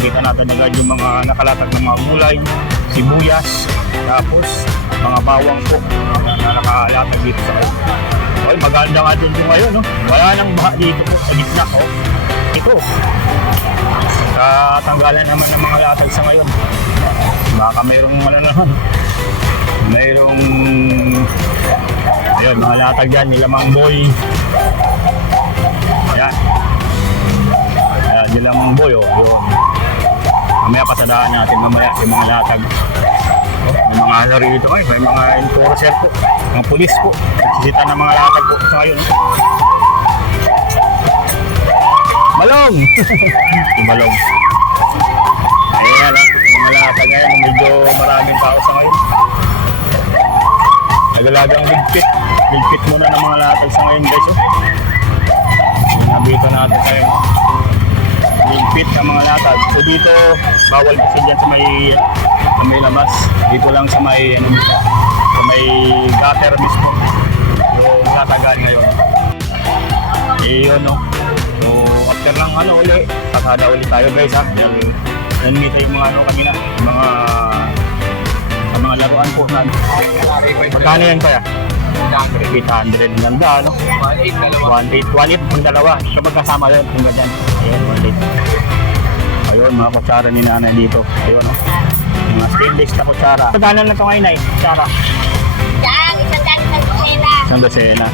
makita natin agad yung mga nakalatag ng mga gulay, sibuyas, tapos mga bawang po na nakalatag dito sa kayo. Okay, maganda nga din yung ngayon, no? Wala nang baha dito po sa gitna, oh. Ito, katanggalan naman ng mga latag sa ngayon. Baka mayroong ano naman, mayroong ayun, mga latag dyan, nilamang boy. Ayan. Ayan, nilamang boy, oh. Yun. Mamaya pasadaan natin mamaya yung mga latag. Oh, yung mga ano rito, ay, may mga enforcer po, mga pulis po. Nagsisita ng mga latag po sa ngayon. Balong! Yung balong. Ayun na lang, yung mga latag ngayon, medyo maraming tao sa ngayon. Nagalagang ligpit. Ligpit muna ng mga latag sa ngayon, guys. Nabito natin tayo. Ligpit ang mga latag. So dito, bawal kasi dyan sa may labas. Dito lang sa may, sa may gutter mismo. Yung latagan ngayon. Yun, no. So after lang uli, pasada ulit tayo, guys, ha. Nanimita yung mga kanina, yung mga laruan po na. Magkano yan kaya? 800. Ganda, ano? 1.8 ang dalawa. So magkasama yun, hanggang dyan. Ayan, 1.8. Ayun, mga kutsara ni nanay dito. Ayun, no? Mga stainless na kutsara. Magkano na ito ngayon, ay? Kutsara? Yan, isang dosena.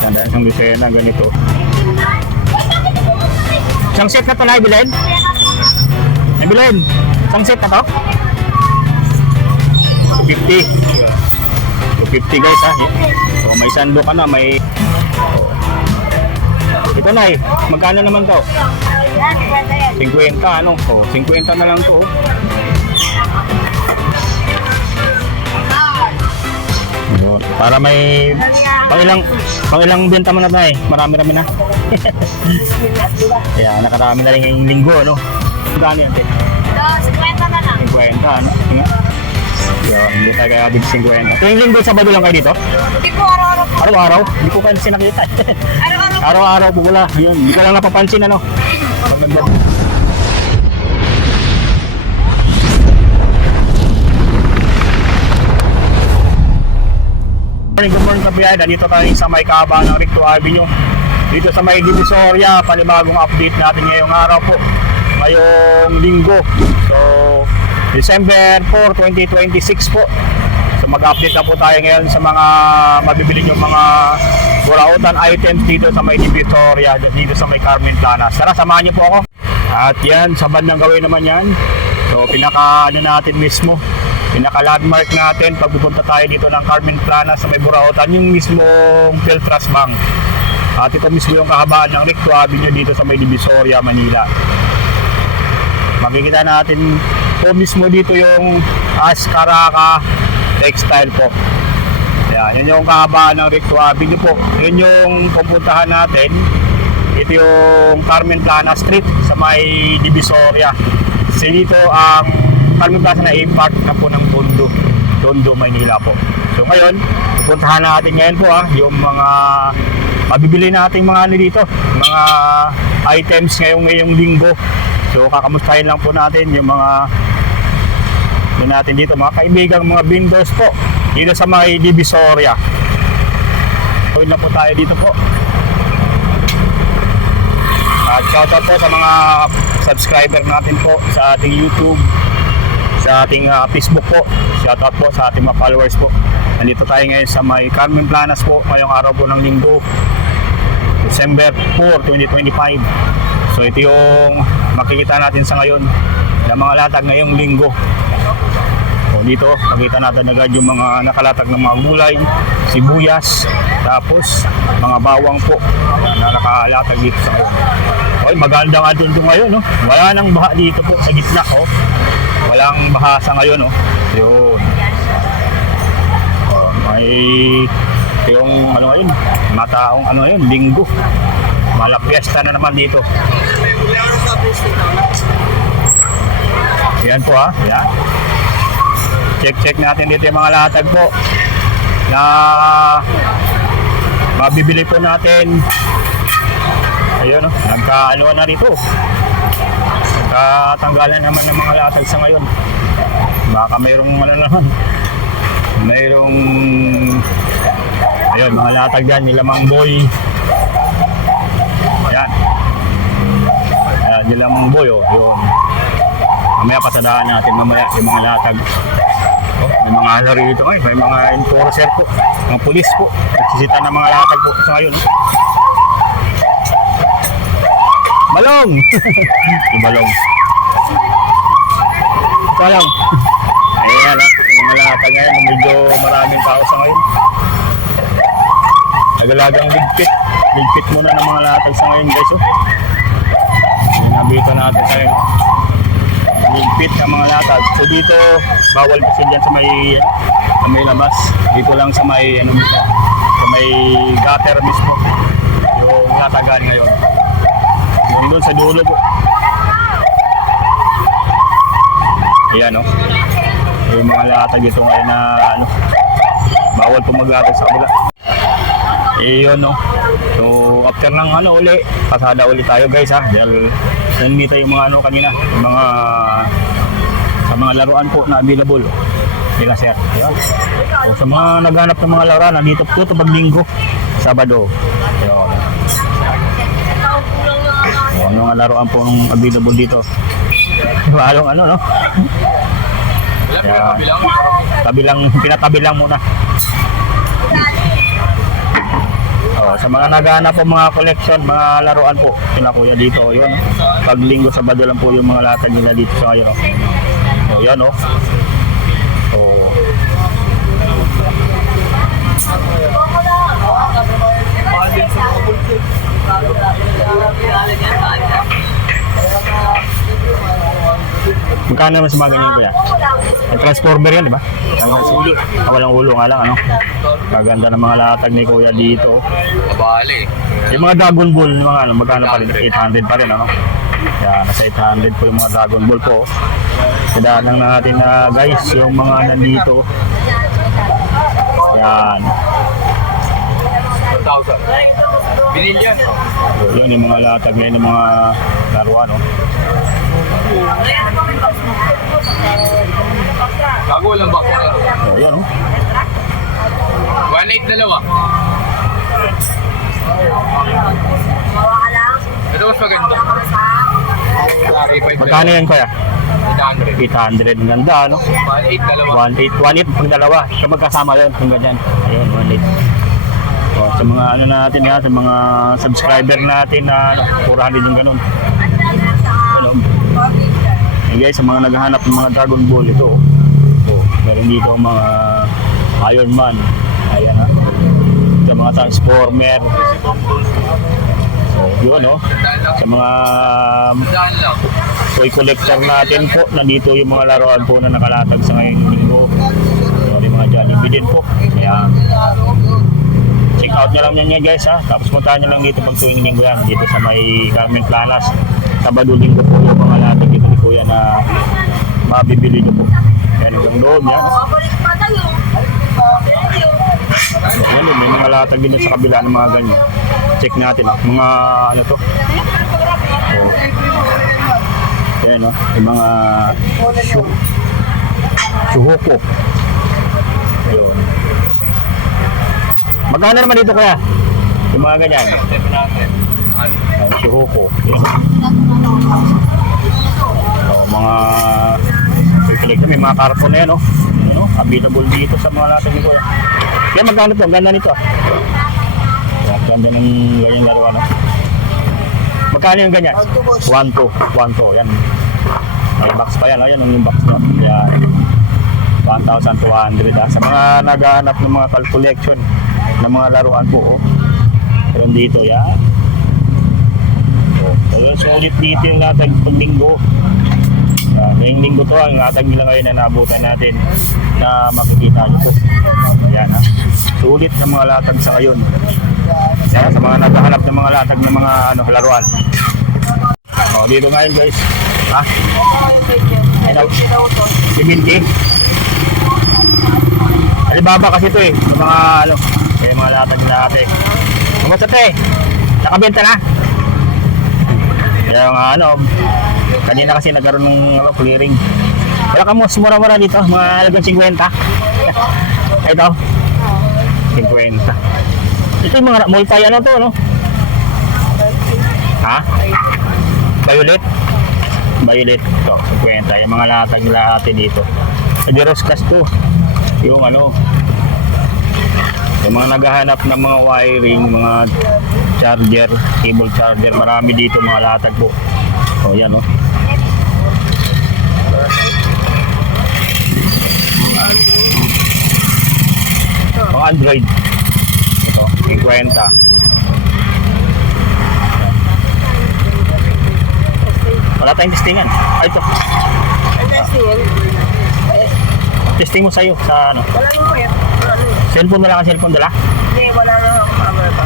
Isang dosena, ganito. Isang set na ito na, Ibilin? Ibilin, isang set na ito? 250. 250, guys, ha. So may sando ka na, may ito na, magkano naman to? 50, ano? So 50 na lang to. Para may pang ilang benta mo na tayo, marami-rami na. Kaya nakarami na rin yung linggo, ano? Magkano yan, 50 na lang. 50, ano? Yun, hindi tayo kaya big 50. Ito yung linggo, Sabado lang kayo dito? Hindi po araw-araw po. Araw-araw? Hindi ko kasi nakita. Araw-araw po wala. Yun, hindi ko lang napapansin, ano? Good morning kapiyada, dito tayo sa may kaaba ng Recto Avenue. Dito sa may Divisoria, panibagong update natin ngayong araw po. Ngayong linggo. So, December 4, 2026 po. So mag-update na po tayo ngayon sa mga mabibili yung mga burautan items dito sa may Divisoria, dito sa may Carmen Planas. Tara, samahan niyo po ako. At yan, sa bandang gawin naman yan. So natin mismo, pinaka-landmark natin pag pupunta tayo dito ng Carmen Planas sa may burautan, yung mismong Peltras Bank. At ito mismo yung kahabaan ng Recto Avenue dito sa may Divisoria, Manila. Makikita natin po mismo dito yung Ascaraca Textile po. Ayan, yun yung kahabaan ng Recto Avenue po. Yun yung pupuntahan natin. Ito yung Carmen Plana Street sa may Divisoria. Kasi dito ang Carmen Plaza na impact na po ng Tondo, Maynila po. So ngayon, pupuntahan natin ngayon po yung mga mabibili natin mga dito, mga items ngayong linggo. So kakamustahin lang po natin yung mga natin dito, mga kaibigang mga vendors po dito sa may Divisoria. So na po tayo dito po. At shoutout po sa mga subscriber natin po sa ating YouTube, sa ating Facebook po. Shoutout po sa ating mga followers po. Nandito tayo ngayon sa may Carmen Planas po ngayong araw po ng linggo, December 4, 2025. So ito yung makikita natin sa ngayon ng mga latag ngayong linggo. So dito makita natin agad yung mga nakalatag ng mga gulay, sibuyas, tapos mga bawang po na nakalatag dito sa ngayon. Okay, maganda nga din yung ngayon, no? Wala nang baha dito po sa gitna, oh. Walang baha sa ngayon, oh. Yun. May yung ano ngayon, mataong ano ngayon, linggo. Malapiesta na naman dito. Yan po, ha. Yan. Check natin dito yung mga latag po na mabibili po natin. Ayun, nagkaaluan na dito. Katanggalan naman ng mga latag sa ngayon. Baka mayroong ano naman. Mayroong ayun, mga latag dyan, nilamang boy. Ayan. Ayan, nilamang boy, oh. Yun. Mamaya pasadahan natin mamaya yung mga latag. Oh, may mga ano rito ngayon, may mga enforcer po, mga pulis po. Nagsisita ng mga latag po sa ngayon. Oh. Balong! Yung balong. Ito lang. Ayan na, yung mga latag ngayon, medyo maraming tao sa ngayon. Nagalagang ligpit. Ligpit muna ng mga latag sa ngayon guys. Oh. Yung nabito natin tayo. No? Ligpit ng mga latag. So dito, bawal kasi dyan sa may labas. Dito lang sa may, ano mismo, sa may gutter mismo. Yung latagan ngayon. Yung doon sa dulo po. Ayan no. Yung mga latag dito ngayon na ano, bawal po maglatag sa kabila. Iyon no. So after ng ano uli, pasada uli tayo guys ha. Dahil nandito yung mga ano kanina, yung mga sa mga laruan po na available nila sir. Ayan. So sa mga naghanap ng mga laruan, nandito po ito pag linggo, Sabado. Ayan. So, ano mga laruan po ng available dito? Halong ano no? Tabilang, pinatabilang muna. Oh, sa mga naghahanap po mga collection, mga laruan po, sila kuya dito, yun. Pag linggo Sabado lang po yung mga latag nila dito sa ngayon. So, yan oh. So, magkano naman sa mga ganyan kuya? Yung transformer yan, di ba? Walang ulo nga lang, ano? Kaganda ng mga latag ni kuya dito. Kabali. Yung mga Dragon Ball, yung mga ano, magkano pa rin? 800 pa rin, ano? Yan, nasa 800 po yung mga Dragon Ball po. Sadaan lang natin na guys, yung mga nandito. Yan. 1,000. Binilyan. So, yun yung mga latag ngayon ng mga laruan, no? Bago lang ba? So, yan, no? 1,800 dalawa. Ito mas maganda. Magkano yan kuya? 800. 800, ang ganda, no? 1,800 dalawa. 1.8 pag dalawa. So magkasama yun, kung ganyan. Ayun, 1.8. So, sa mga ano natin ha, sa mga subscriber natin na ano, 400 yung ganun. Ano? And guys, sa mga naghahanap ng mga Dragon Ball ito. So, meron dito mga Iron Man. Ayan ha. Sa mga Transformer. So, yun no. Sa mga Daan lang. toy collector natin po, nandito yung mga laruan po na nakalatag sa ngayong linggo. So, yung mga Jollibee din po. Kaya, check out nyo lang yan guys ha. Tapos puntahan nyo lang dito pag tuwing linggo yan. Dito sa may Carmen Planas. Sabado linggo po yung mga latag dito ni Kuya na mabibili nyo po. Yan hanggang doon yan. Yan yun, may mga latag din sa kabila ng mga ganyan. Check natin ha. Mga ano to. So, yan no. Yung mga Shuhoko. Ayun. Magkano naman dito kuya? Yung mga ganyan. Step natin. Shuhoko. So, mga may mga karton na yan, no? Ano? Available dito sa mga latag ni kuya. Kaya magkano to? Ang ganda nito. Ang ganda ng ganyan laruan, no? Magkano yung ganyan? 1-2. 1-2. Yan. May box pa yan, no? Yan yung box, no? Yan. 1,200 ha. Sa mga naghahanap ng mga collection ng mga laruan po, oh. Meron dito, yan. So, solid dito yung latag pag linggo. Ngayong linggo to, ang latag nila ngayon na naabutan natin na makikita nyo po. Yan ha. Sulit ng mga latag sa ngayon. Yan, sa mga naghahanap ng mga latag ng mga ano, laruan. O, dito ngayon guys. Ha? 70. Alibaba kasi ito eh. Yung mga ano, kaya mga latag na ate. Kumusta te? Nakabenta na? Kaya nga ano, Kanina kasi nagkaroon ng clearing. Wala ka mas mura-mura dito, mga halagang 50. Ito, 50. Ito yung mga multi ano to, no? Ha? Violet? Violet. Ito, 50. Yung mga latag nila ate dito. Sa Jeroscas to. Yung ano, yung mga naghahanap ng mga wiring, mga charger, cable charger, marami dito mga latag po. O yan, no? Mga Android. Ito, 50. Wala tayong testingan. Ito. Testing mo sa'yo sa ano? Wala nang kuya. Cellphone na lang ang cellphone dala? Hindi, wala nang ako camera pa.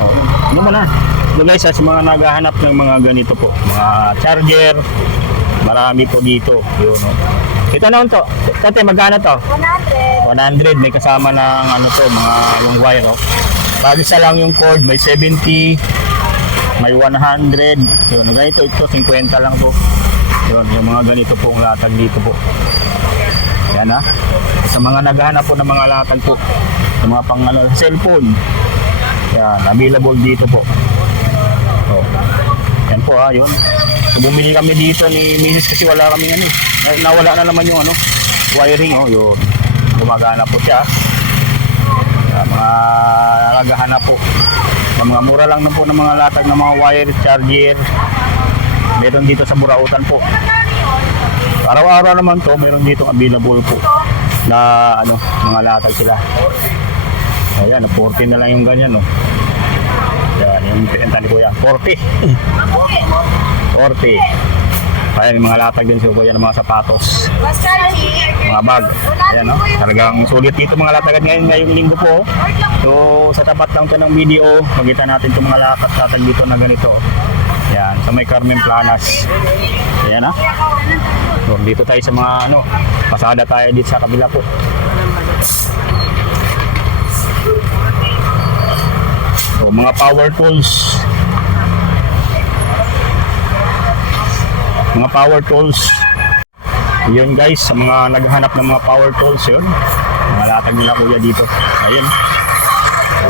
Oo. Ano mo na? So guys, sa mga naghahanap ng mga ganito po, mga charger, marami po dito. Yun, no? Ito na to. Tate, magkano to? 100. 100. May kasama ng ano to, mga yung wire, no? Pag isa lang yung cord, may 70, may 100. Yun, ganito, ito, 50 lang po. Yun, yung mga ganito pong latag dito po. Yan ha. Sa mga naghahanap po ng mga latag po, sa mga pang ano, cellphone. Yan, available dito po. So, yan po ha, yun. So, bumili kami dito ni Mrs. kasi wala kami ano. Nawala na naman yung ano, wiring, oh, yun. Gumagana po siya. Yan, mga naghahanap po. Yung mga mura lang po ng mga latag ng mga wire, charger. Meron dito sa Burautan po. Araw-araw naman to, meron dito available po na ano, mga latag sila. Ayan, 40 na lang yung ganyan, no. Yan, yung pinenta ni Kuya. 40. 40. Kaya may mga latag din si Kuya ng mga sapatos, mga bag. Ayan, no. Talagang sulit dito mga latagan ngayong linggo po. So, sa tapat lang to ng video, makita natin itong mga latag dito na ganito. Yan, sa may Carmen Planas. Ayan, ha. So, dito tayo sa mga ano, pasada tayo dito sa kabila po. So, mga power tools. Mga power tools. Yun guys, sa mga naghahanap ng mga power tools yun. Mga latag nila Kuya dito. Ayun. So,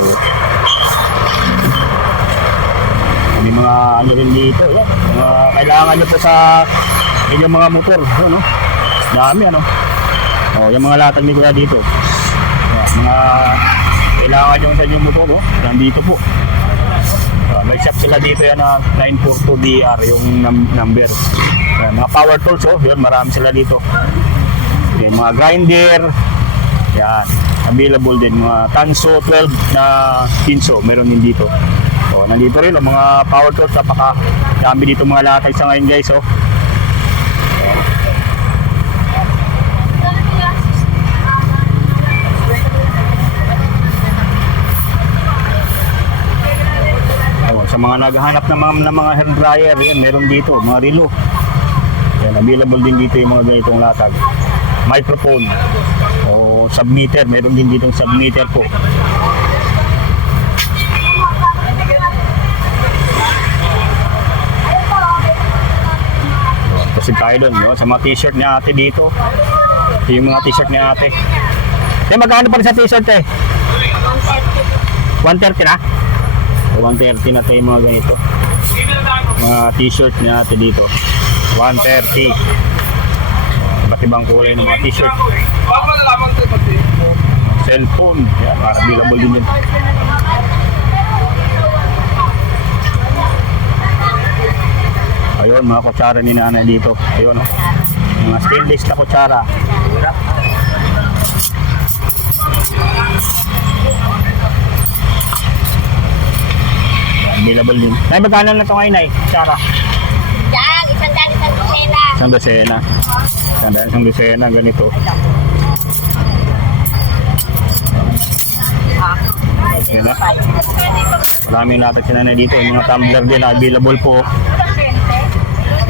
may mga ano rin dito. Yan. Mga kailangan nyo po sa inyong mga motor. Ano? Dami ano. O, yung mga latag ni Kuya dito. Yan, mga kailangan nyo sa inyong motor. Oh. Nandito po. May shop sila dito yan na 942DR yung number. Yan, mga power tools. Oh. Yun, marami sila dito. Yung mga grinder. Yan. Available din. Mga Tanso 12 na pinso. Meron din dito. So, nandito rin ang mga power tools, napaka dami dito mga latag sa ngayon guys, oh. Oh, sa mga naghahanap ng mga hair dryer, yan, meron dito, mga relo. Yan, available din dito yung mga ganitong latag. Microphone o submeter, meron din dito submeter po. Kasi tayo doon, no? Sa mga t-shirt ni ate dito. Yung mga t-shirt ni ate. Magkano pa rin sa t-shirt eh? 130 na? 130 na tayo yung mga ganito. Mga t-shirt ni ate dito. 130. Iba't ibang kulay ng mga t-shirt. Cellphone. Yan, available din yun. Ayun, mga kutsara ni nanay dito. Ayun, oh. Mga stainless na kutsara. Available din. Nay, magkano na ito ngayon, Nay? Kutsara? Yan, isang dosena. Isang dosena. Isang dosena, ganito. Ayun na. Maraming latag si nanay dito. Yung mga tumbler din, available po.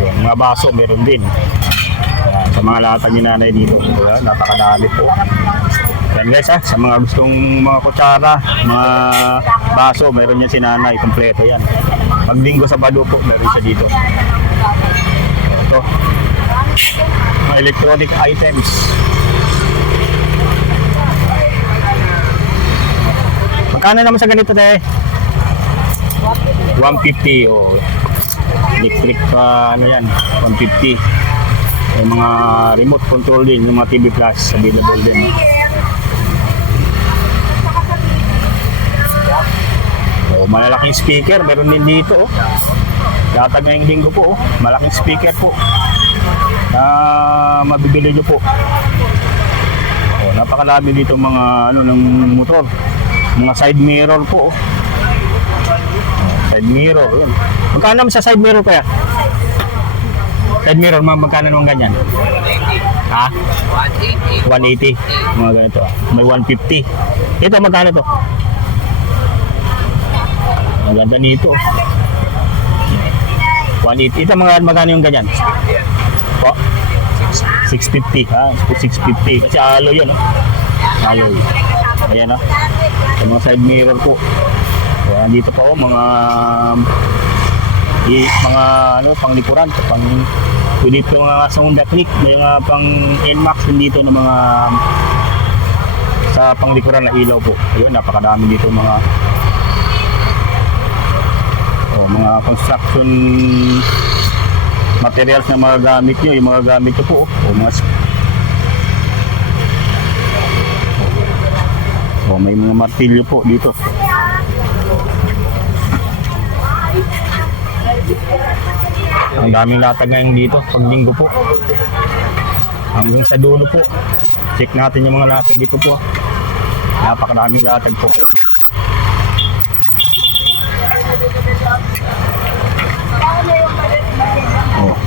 Yung mga baso, meron din. Ayan, sa mga latag ni nanay dito. Ayan, napakadami po. Yan guys ha, sa mga gustong mga kutsara, mga baso, meron yan si nanay. Kompleto yan. Pag linggo sa Bado po, meron siya dito. Ito. Mga electronic items. Magkano naman sa ganito, te? 150. Oh. Electric ano yan, 150. May mga remote control din, yung mga TV Plus available din. Oh, malalaking speaker, meron din dito. Oh. Latag ngayong linggo po, oh. Malaking speaker po. Na mabibili nyo po. Oh, napakalami dito mga ano ng motor. Mga side mirror po. Oh. Side mirror, yun. Magkano naman sa side mirror kaya? Side mirror, magkano naman ganyan? 180. Ha? 180. 180. Mga ganito. May 150. Ito, magkano to? Maganda nito. 180. Ito, magkano yung ganyan? Po? 650. Ha? 650. Kasi alloy yun, no? Alloy. Ayan, no? Sa mga side mirror po. Kaya dito pa oh, mga ano, panglikuran, dito mga sa Honda Click, may mga pang NMAX din dito ng mga sa panglikuran na ilaw po. Ayun, napakadami dito mga mga construction materials na magagamit nyo, yung mga gamit nyo po may mga martilyo po dito. Ang daming latag ngayon dito pag linggo po hanggang sa dulo po. Check natin yung mga latag dito po. Napakadaming latag po.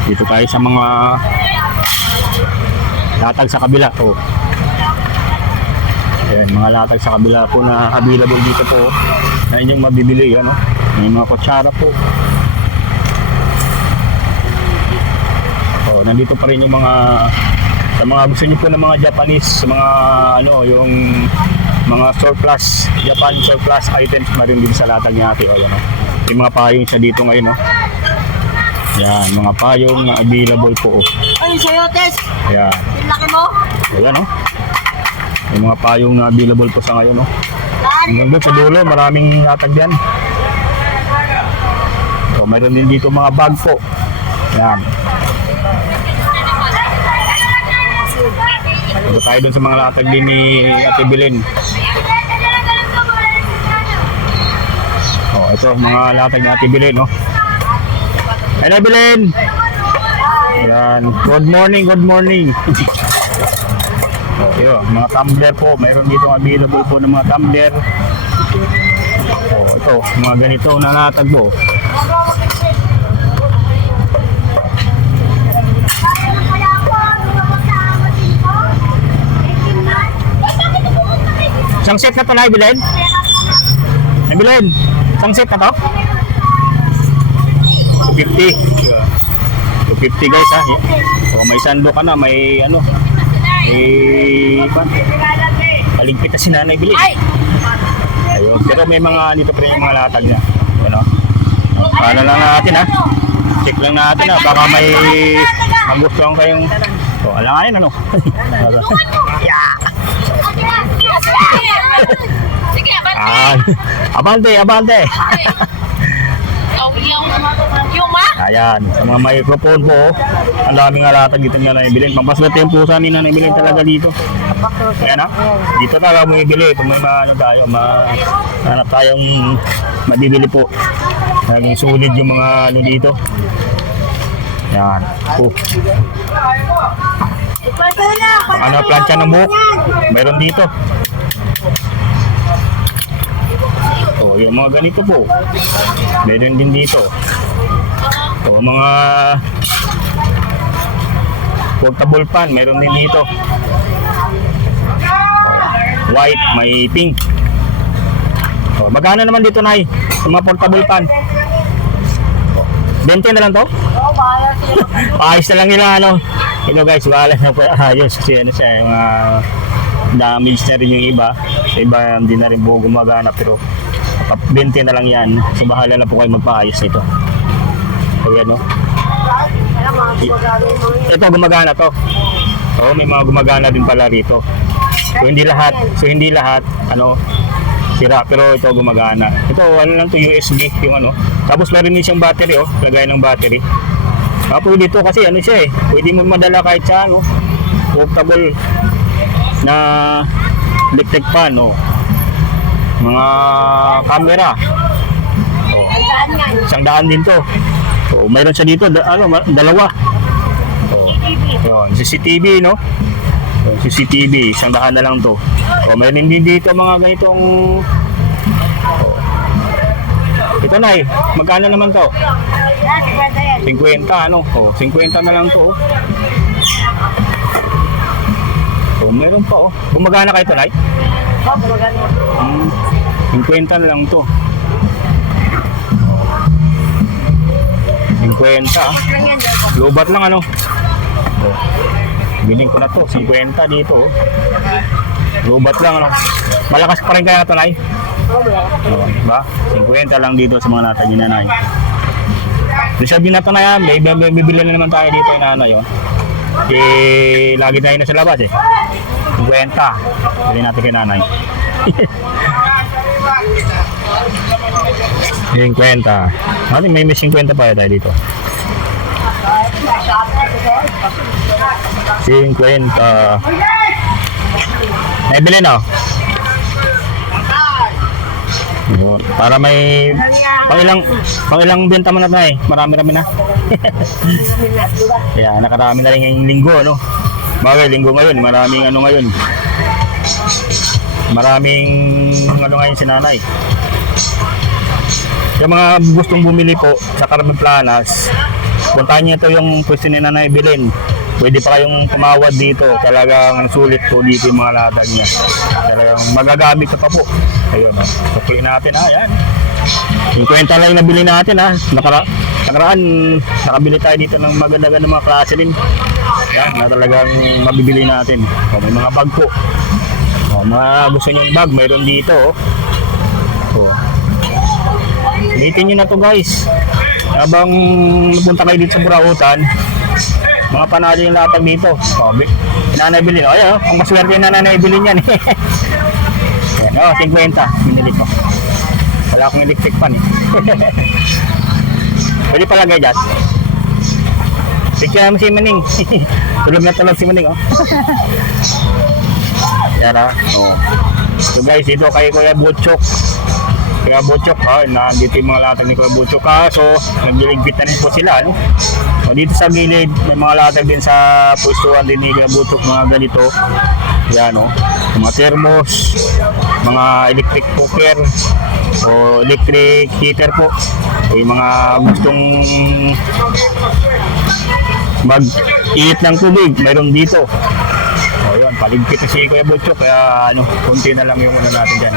Dito tayo sa mga latag sa kabila. Ayan, mga latag sa kabila po na available dito po na inyong mabibili. Ano? May mga kutsara po. Nandito pa rin yung mga sa mga gusto niyo po ng mga Japanese, sa mga ano, yung mga surplus, Japan surplus items na rin dito sa latag niya ate. Ayan, yung mga payong siya dito ngayon. Yan, mga payong na available po. Ay, sayotes! Ayan. Laki mo? Ayan, yung mga payong na available po sa ngayon. Hanggang doon sa dulo, maraming latag yan. So, mayroon din dito mga bag po. Ayan. So, tayo dun sa mga latag din ni Ate Belen. Ito, mga latag ni Ate Belen, Hello, Belen! Ayan. Good morning, good morning. Yun, mga tumbler po. Mayroon dito available po ng mga tumbler. Ito, mga ganito na latag po. Isang set na to na, Belen? Belen, isang set na to? 250. 250 guys ha. So may sando ka na, may ano. Paligpit na si Nanay Belen. Ayun, pero may mga dito pa rin yung mga latag niya. Ano? Paano lang natin ha? Check lang natin ha. Baka may magustuhan kayong alanganin ano. Yeah. Sige, abante! Abante, abante! Yung ma? Ayan, sa mga microphone po, ang daming alatag dito nga na ibilin. Pampaswerte yung pusa ni Nanay Belen talaga dito. Ayan dito na lang mo ibili. Kung may hanap tayong mabibili po. Naging sulit yung mga ano dito. Ayan. Ano, plancha ng buhok? Mayroon dito. Yung mga ganito po. Meron din dito. Mga portable pan, meron din dito. White, may pink. Magkano naman dito, Nay? Sa mga portable pan? 20 na lang to? Ayos na lang nila, ano? Ito guys, wala na po ayos kasi ano siya, yung damage na rin yung iba. Sa iba, hindi na rin po gumagana, pero 20 na lang yan. So bahala na po kayo magpaayos nito. So yan, no? Ito gumagana to. Oo, may mga gumagana din pala rito. So hindi lahat ano sira, pero ito gumagana. Ito ano lang to, USB yung ano. Tapos meron din siyang battery, oh, lagay ng battery. Tapos dito kasi ano siya eh, pwede mo madala kahit sa ano, portable na electric fan, oh. Mga camera. Oh. 100 din to. So, mayroon siya dito, dalawa. Oh. Yun, CCTV, no? So, CCTV, 100 na lang to. So, mayroon din dito mga ganitong ito na eh, magkano naman to? 50 ano? Oh, 50 na lang to. So, meron pa oh. Gumagana kayo to, Nay? Oh, gumagana. 50 na lang to. 50. Lubat lang ano? Oh. Biling ko na to, 50 dito. Oh. Lubat lang ano? Malakas pa rin kaya to, Nay? Oh, Diba? 50 lang dito sa mga natin ni Nanay. Reserve na ito na yan. May bibili na naman tayo dito yung nanay yun. Eh, lagi tayo na sa labas eh. 50. Bili natin kay Nanay. 50. Natin may 50 pa tayo dito. 50. Naibili na. Yun. Para may pang ilang benta mo na tayo. Marami-rami na. Kaya nakarami na rin ngayong linggo, ano? Bagay, linggo ngayon. Maraming ano ngayon. Maraming ano ngayon si Nanay. Yung mga gustong bumili po sa Carmen Planas, puntahan niyo ito yung pwesto ni Nanay Belen. Pwede pa kayong tumawad dito. Talagang sulit po dito yung mga latag niya. Talagang magagamit ka pa po. Ayun, oh. Tukli natin, yan. Yung kwenta lang yung nabili natin, nakaraan, nakabili tayo dito ng maganda-ganda mga klase din. Yan, na talagang mabibili natin. O, may mga bag po. O, mga gusto nyo yung bag, mayroon dito, oh. Ulitin nyo na to, guys. Habang punta kayo dito sa Burautan, mga panalo yung latag dito. Sabi, Nanay Bilin. O, ayan, ang maswerte yung Nanay Bilin yan. Yan, 50. Binili ko. Wala akong electric fan eh. Pwede palagay dyan. Picture mo si Maning. Tulog na tulog si Maning, oh. Yan, oh. So guys, dito kay Kuya Butchok. Kuya Butchok, nandito yung mga latag ni Kuya Butchok. Kaso, nagliligpit na rin po sila, no? O, dito sa gilid, may mga latag din sa pwestuhan din ni Kuya Butchok, mga ganito. Yan, no? Mga thermos, mga electric cooker, o electric heater po. O, yung mga gustong mag-iit ng tubig, mayroon dito. O, yun, paligpit na si Kuya Butchok, kaya ano, konti na lang yung ano natin dyan.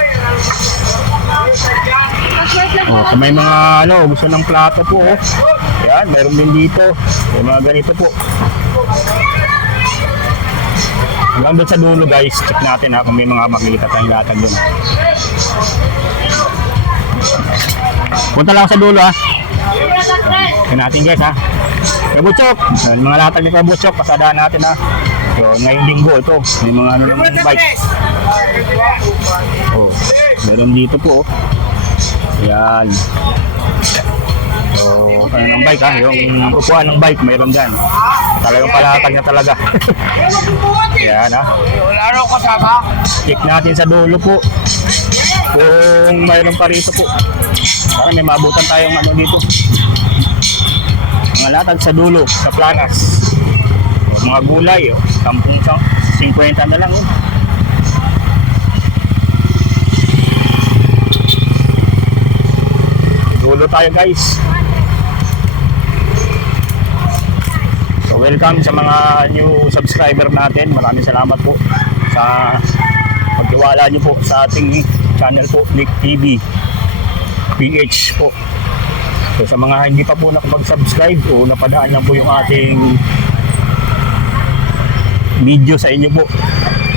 Oh, kung may mga ano, gusto ng plato po, oh. Yan, mayroon din dito. May mga ganito po. Hanggang doon sa dulo, guys, check natin kung may mga maglilipat ang latag doon. Punta lang sa dulo Tignan natin, guys, Kuya Butchok, mga latag ni Kuya Butchok, pasadaan natin So, ngayong linggo ito, may mga ano ng bike. Oh, meron dito po. Yan. So, ano ng bike yung upuan ng bike, mayroon dyan. Talagang palatag na talaga. Yan Wala rin ako kasama. Check natin sa dulo po. Kung mayroon pa rito po. Para may maabutan tayong ano dito. Mga latag sa dulo, sa Planas. Mga gulay, 50 na lang. Dulo tayo, guys. So, welcome sa mga new subscriber natin. Maraming salamat po sa pagtiwala nyo po sa ating channel po, Nick TV PH po. So, sa mga hindi pa po nakapag-subscribe o napadaan lang po yung ating video sa inyo po,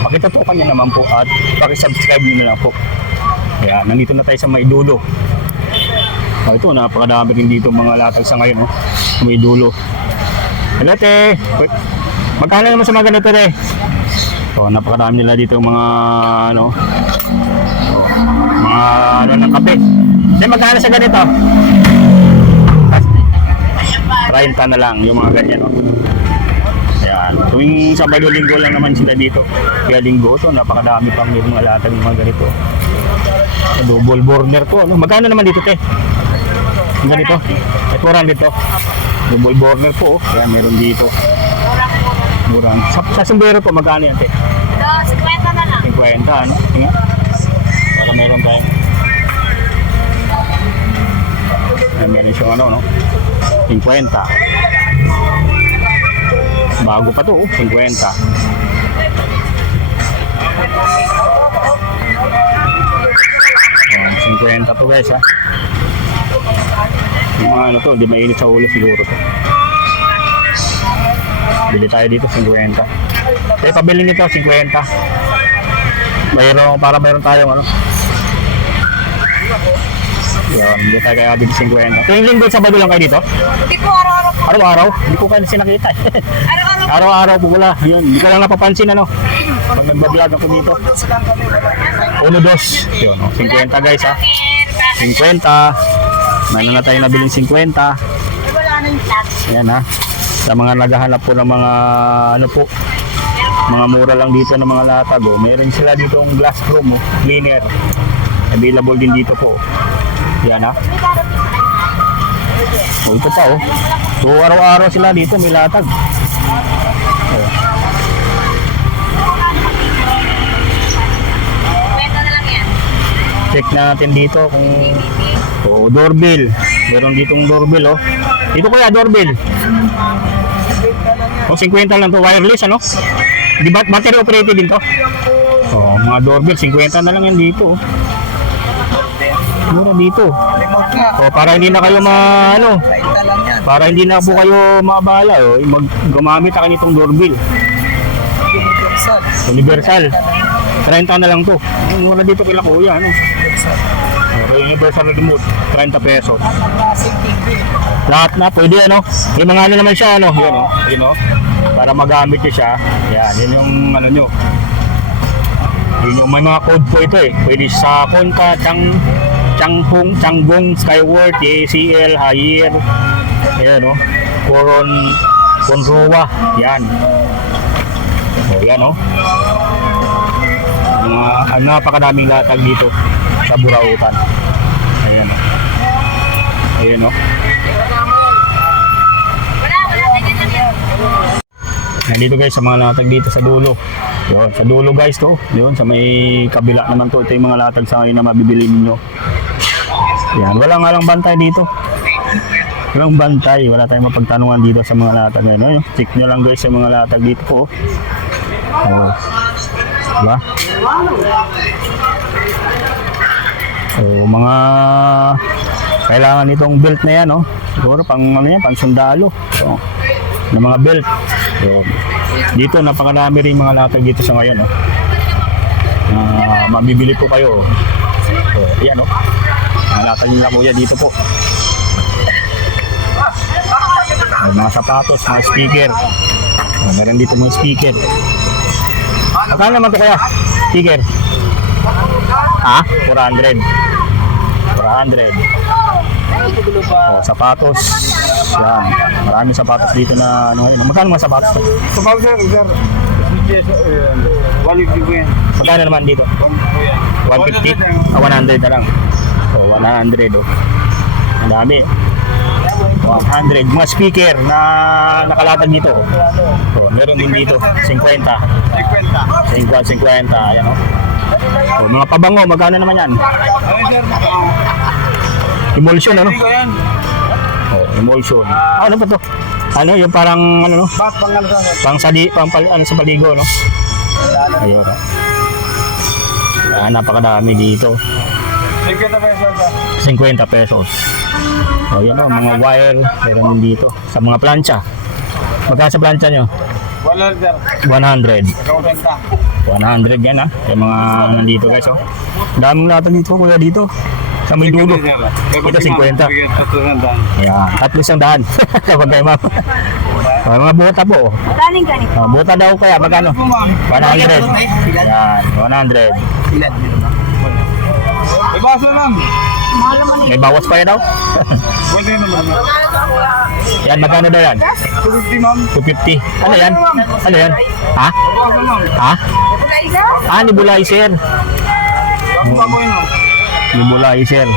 pakitutukan nyo naman po at pakisubscribe nyo na lang po. Kaya nandito na tayo sa may dulo. Ito, napakadami rin dito mga latag sa ngayon, may dulo. Hello, te. Magkano naman sa mga ganito, te? So, napakarami nila dito mga ano. So, mga ano ng kape. Te, magkano sa ganito? 30 na lang yung mga ganyan, no? Ayan. Tuwing Sabado Linggo lang naman sila dito. Kaya Linggo to, napakadami pang may mga latag ng mga ganito. Double burner to, ano? Magkano naman dito, te? Ang ganito? Ay, 400 to. Double burner po, oh. Kaya meron dito. Murang. Sa sombrero po, magkano yan, te? 50 na lang. 50, ano? Tingnan. Para meron tayong. Ay, meron siyang ano, no? 50. Bago pa to, oh. 50. Ayan, 50 to guys, ha. Yung mga ano to, hindi mainit sa ulo siguro to. Bili tayo dito, 50. Kaya pabili nito, 50. Para mayroon tayong ano. Yan, hindi tayo kaya dito 50. Tuwing Linggo, Sabado lang kayo dito? Hindi po araw-araw po. Araw-araw? Hindi ko kayo sinakita. Araw-araw po. Araw-araw po wala. Yun, hindi ko lang napapansin ano. Pag nagbablog ako dito. 1-2. Yun, oh, 50 guys ha. 50. Mayroon na tayo nabiling 50. Wala na yung flat. Ayan ha. Sa mga naghahanap po ng mga ano po, mga mura lang dito ng mga latag, oh. Meron sila dito ang glass room, oh, cleaner. Available din dito po. Yan ha. Oh, ito pa oh. So araw-araw sila dito may latag. Oh. 50 na lang yan. Check natin dito kung doorbell. Meron ditong doorbell oh. Dito kuya doorbell. Kung 50 lang to wireless ano? Di ba battery operated din to? Oh, mga doorbell 50 na lang yan dito. Mura dito. So para hindi na kayo para hindi na po kayo maabala oh, gumamit ka nitong doorbell. Universal. 30 na lang to. Mura dito kila kuya ano. Universal remote, 30 pesos. Lahat na pwede ano. May mga ano naman siya ano, yun oh. Yun oh. Para magamit niyo siya. Yan, yun yung ano nyo. Yun yung may mga code po ito eh. Pwede sa Konka, Changhong, Changgong, Skyward, ACL, Haier. Ayan oh. Conroa. Yan. So yan oh. Napakadaming latag dito sa Burautan. Ayan o. Ayan o. Nandito guys sa mga latag dito sa dulo. Yun, sa dulo guys to. Yun, sa may kabila naman to. Ito yung mga latag sa ngayon na mabibili ninyo. Yan, walang bantay dito. Walang bantay. Wala tayong mapagtanungan dito sa mga latag ngayon. Ayun, check nyo lang guys sa mga latag dito po. Oh. Diba? So, mga kailangan itong belt na yan, no? Siguro pang ano yan, pang sundalo. So, ng mga belt. So, dito napakarami rin mga latag dito sa ngayon, no? Mabibili po kayo. So, ayan, no? Mga latag nila kuya dito po. So, mga sapatos, mga speaker. So, meron dito mga speaker. Magkano naman ito kaya? Speaker? Ha? 400. 400. Oh, sapatos. Yan. Maraming sapatos dito na ano ngayon. Magkano mga sapatos? Sapatos sir. 150 po yan. Magkano naman dito? 150? 100 na lang. So, 100 oh. Ang dami. 100. Mga speaker na nakalatag dito. So, meron din dito. 50. 50. Ayan o. So, mga pabango, magkano naman yan? Emulsion, ano? Oh, emulsion. Ano pa to? Ano, yung parang, ano, no? Ano sa paligo, no? Ayun, no? Napakadami dito. 50 pesos. O yan o, mga wire, meron din dito. Sa mga plancha. Magkano sa plancha nyo? 100. 100 yan ha. Yung mga nandito guys o. Daming natin dito, kuya dito. Sa may dulo. Ito 50. Ayan, 300. Kapag kayo ma'am. Mga buta po. Kaning ganito. Buta daw kaya, magkano? 100. Yan, 100. Ibasa lang. Mahal naman May bawas pa yan daw? Pwede naman. Yan, magkano daw yan? 250 ma'am. 250. Ano yan? Ano yan? Ha? Ibasa lang. Ha? Nebulizer? Nebulizer. Bakit ba ko yun oh? Nebulizer.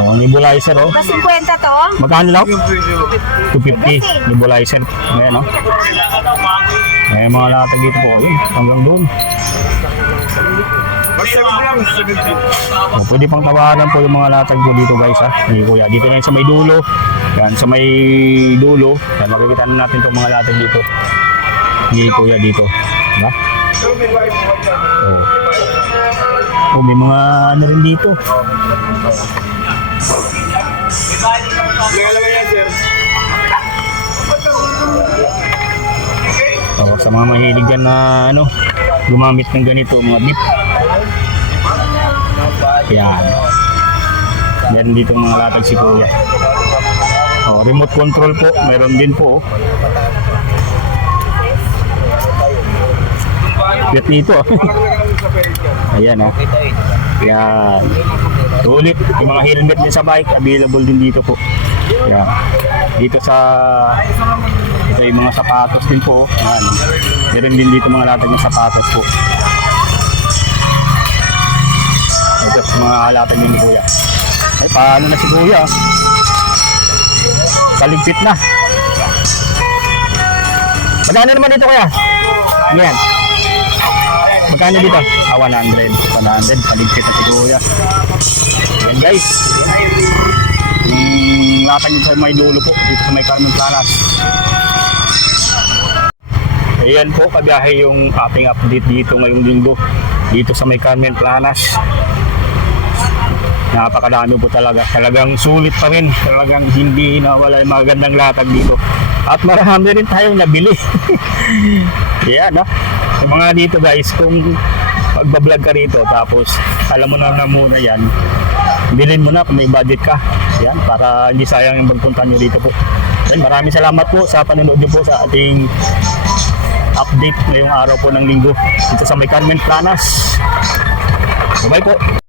Oh, nebulizer oh. Ba 50 to? Magkano daw? Yung presyo. 250. Nebulizer. Ayan oh. May mga latag dito po. Ayun, hanggang doon. Basta lang, 70. Oh, pwede pang tawaran po yung mga latag po dito guys ha. Ay, kuya, dito na yan sa may dulo. Yan, sa may dulo. Yan, makikita na natin itong mga latag dito. Hindi kuya dito. Diba? Oh. Oh, may mga ano rin dito. Nakalagay yan sir. Oh, sa mga mahilig dyan na ano, gumamit ng ganito, mga beef. Yan. Yan dito mga latag si kuya. Oh, remote control po, mayroon din po. Yan dito. Ayan ha. Yan. Ulit, yung mga helmet din sa bike, available din dito po. Yan. Dito sa ito yung mga sapatos din po. Yan. Meron din dito mga latag ng sapatos po. Ito sa mga latag ni kuya. Ay, paano na si kuya? Kaligpit na. Magkano naman dito kuya? Ayan. Magkano dito? 100. 100. Kaligpit na si kuya. Ayan guys. Yung latag dito sa may dulo po. Dito sa may Carmen Planas. Ayan po, kabiyahe yung ating update dito ngayong linggo. Dito sa may Carmen Planas. Napakadami po talaga. Talagang sulit pa rin. Talagang hindi nawala yung magandang latag dito. At marami rin tayong nabili. Yan, no? Yung mga dito guys, kung magbablog ka rito, tapos alam mo na muna yan, bilhin mo na kung may budget ka. Yan, para hindi sayang yung pagpunta nyo dito po. Yan, maraming salamat po sa panonood nyo po sa ating update ngayong araw po ng linggo dito sa may Carmen Planas. Bye-bye po.